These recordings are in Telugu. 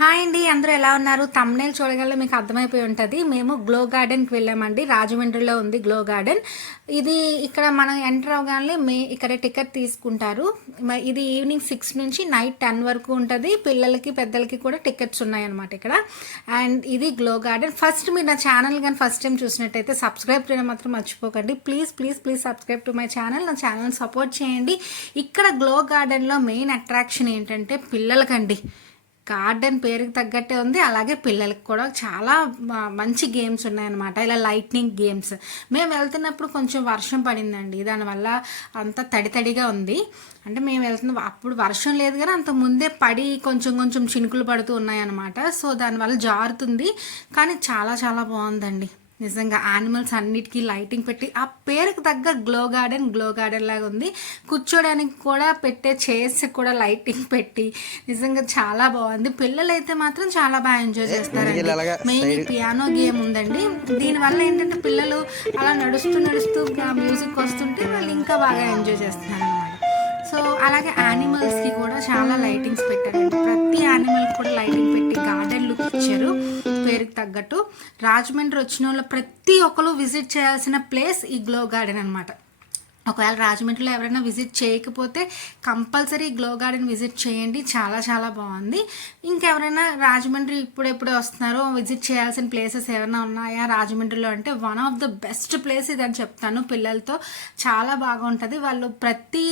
హాయ్ అండి అందరూ ఎలా ఉన్నారు? తమ్నేల్ చూడగల మీకు అర్థమైపోయి ఉంటుంది. మేము గ్లో గార్డెన్కి వెళ్ళామండి. రాజమండ్రిలో ఉంది గ్లో గార్డెన్ ఇది ఇక్కడ మనం ఎంటర్ అవగానే మే ఇక్కడ టికెట్ తీసుకుంటారు. ఇది ఈవినింగ్ సిక్స్ నుంచి నైట్ టెన్ వరకు ఉంటుంది. పిల్లలకి పెద్దలకి కూడా టికెట్స్ ఉన్నాయన్నమాట ఇక్కడ. అండ్ ఇది గ్లో గార్డెన్ ఫస్ట్ మీరు నా ఛానల్ కానీ ఫస్ట్ టైం చూసినట్టయితే సబ్స్క్రైబ్ చేయడం మాత్రం మర్చిపోకండి. Please please please subscribe to my channel నా ఛానల్ సపోర్ట్ చేయండి. ఇక్కడ గ్లో గార్డెన్లో మెయిన్ అట్రాక్షన్ ఏంటంటే పిల్లలకండి. గార్డెన్ పేరుకి తగ్గట్టే ఉంది. అలాగే పిల్లలకి కూడా చాలా మంచి గేమ్స్ ఉన్నాయన్నమాట. ఇలా లైట్నింగ్ గేమ్స్. మేము వెళ్తున్నప్పుడు కొంచెం వర్షం పడిందండి. దానివల్ల అంత తడి తడిగా ఉంది. అంటే మేము వెళ్తున్న అప్పుడు వర్షం లేదు కానీ అంత ముందే పడి కొంచెం కొంచెం చినుకులు పడుతూ ఉన్నాయన్నమాట. సో దానివల్ల జారుతుంది. కానీ చాలా చాలా బాగుందండి. నిజంగా యానిమల్స్ అన్నిటికీ లైటింగ్ పెట్టి ఆ పేరుకు తగ్గ గ్లో గార్డెన్ గ్లో గార్డెన్ లాగా ఉంది. కూర్చోడానికి కూడా పెట్టే చైర్స్ కూడా లైటింగ్ పెట్టి నిజంగా చాలా బాగుంది. పిల్లలు అయితే మాత్రం చాలా బాగా ఎంజాయ్ చేస్తారండి మెయిన్ పియానో గేమ్ ఉందండి. దీనివల్ల ఏంటంటే పిల్లలు అలా నడుస్తూ నడుస్తూ మ్యూజిక్ వస్తుంటే వాళ్ళు ఇంకా బాగా ఎంజాయ్ చేస్తున్నారు అనమాట సో అలాగే యానిమల్స్కి కూడా చాలా లైటింగ్స్ పెట్టారండి. ప్రతి తగ్గట్టు రాజమండ్రి వచ్చిన వాళ్ళు ప్రతి ఒక్కరు విజిట్ చేయాల్సిన ప్లేస్ ఈ గ్లో గార్డెన్ అనమాట ఒకవేళ రాజమండ్రిలో ఎవరైనా విజిట్ చేయకపోతే కంపల్సరీ గ్లో గార్డెన్ విజిట్ చేయండి. చాలా చాలా బాగుంది. ఇంకెవరైనా రాజమండ్రి ఇప్పుడెప్పుడే వస్తున్నారో విజిట్ చేయాల్సిన ప్లేసెస్ ఏమైనా ఉన్నాయా? రాజమండ్రిలో అంటే one of the best place ఇది అని చెప్తాను పిల్లలతో. చాలా బాగుంటుంది. వాళ్ళు ప్రతి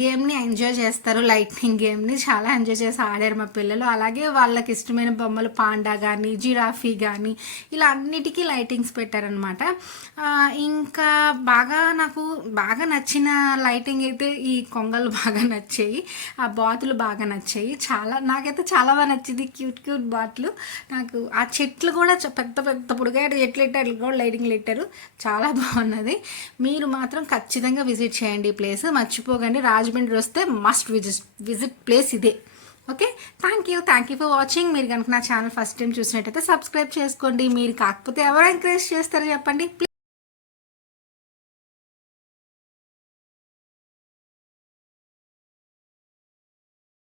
గేమ్ని ఎంజాయ్ చేస్తారు. లైట్నింగ్ గేమ్ని చాలా ఎంజాయ్ చేసి ఆడారు మా పిల్లలు. అలాగే వాళ్ళకి ఇష్టమైన బొమ్మలు పాండా కానీ జిరాఫీ కానీ ఇలా అన్నిటికీ లైటింగ్స్ పెట్టారనమాట ఇంకా బాగా నాకు బాగా నచ్చిన లైటింగ్ అయితే ఈ కొంగలు బాగా నచ్చాయి ఆ బాతులు బాగా నచ్చాయి. చాలా నాకైతే చాలా బాగా నచ్చింది. క్యూట్ క్యూట్ బాతులు. నాకు ఆ చెట్లు కూడా పెద్ద పెద్ద పొడిగా చెట్లు పెట్టారు కూడా లైటింగ్ పెట్టారు. చాలా బాగున్నది. మీరు మాత్రం ఖచ్చితంగా విజిట్ చేయండి ఈ ప్లేస్. మర్చిపోకండి. రాజమండ్రి వస్తే మస్ట్ విజిట్ విజిట్ ప్లేస్ ఇదే. Okay? Thank you. Thank you for watching. మీరు కనుక నా ఛానల్ ఫస్ట్ టైం చూసినట్టయితే సబ్స్క్రైబ్ చేసుకోండి. మీరు కాకపోతే ఎవరు ఎంకరేజ్ చేస్తారో చెప్పండి.